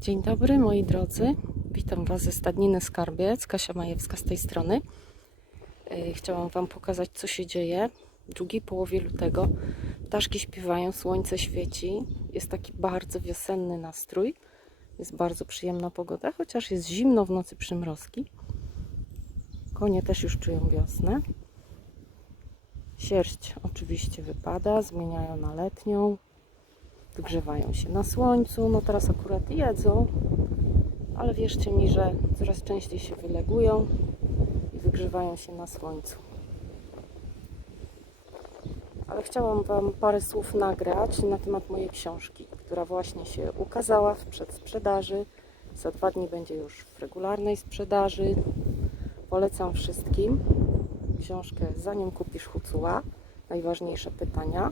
Dzień dobry moi drodzy. Witam Was ze Stadniny Skarbiec. Kasia Majewska z tej strony. Yy, Chciałam Wam pokazać co się dzieje. W drugiej połowie lutego ptaszki śpiewają, słońce świeci. Jest taki bardzo wiosenny nastrój. Jest bardzo przyjemna pogoda, chociaż jest zimno w nocy przymrozki. Konie też już czują wiosnę. Sierść oczywiście wypada, zmieniają na letnią wygrzewają się na słońcu. No teraz akurat jedzą, ale wierzcie mi, że coraz częściej się wylegują i wygrzewają się na słońcu. Ale chciałam Wam parę słów nagrać na temat mojej książki, która właśnie się ukazała w przedsprzedaży. Za dwa dni będzie już w regularnej sprzedaży. Polecam wszystkim książkę Zanim kupisz Hucuła. Najważniejsze pytania.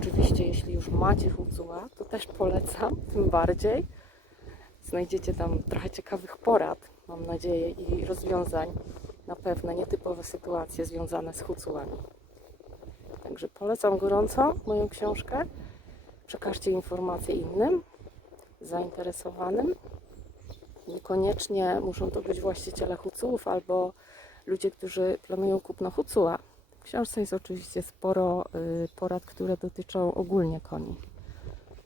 Oczywiście, jeśli już macie hucuła, to też polecam, tym bardziej. Znajdziecie tam trochę ciekawych porad, mam nadzieję, i rozwiązań na pewne nietypowe sytuacje związane z hucułami. Także polecam gorąco moją książkę. Przekażcie informacje innym zainteresowanym. Niekoniecznie muszą to być właściciele hucułów albo ludzie, którzy planują kupno hucuła. W książce jest oczywiście sporo y, porad, które dotyczą ogólnie koni.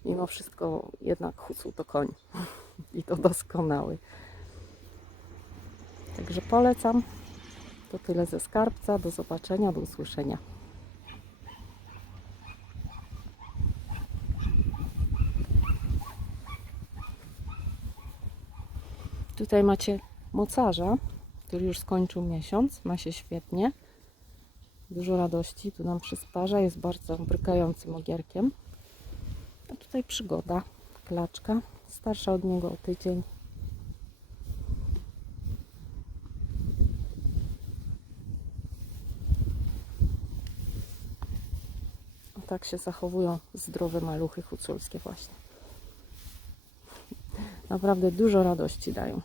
Mimo wszystko jednak hucuł to koń i to doskonały. Także polecam. To tyle ze skarbca. Do zobaczenia, do usłyszenia. Tutaj macie mocarza, który już skończył miesiąc. Ma się świetnie dużo radości. Tu nam przysparza, jest bardzo brykającym ogierkiem. A tutaj przygoda, klaczka, starsza od niego o tydzień. Tak się zachowują zdrowe maluchy huculskie właśnie. Naprawdę dużo radości dają.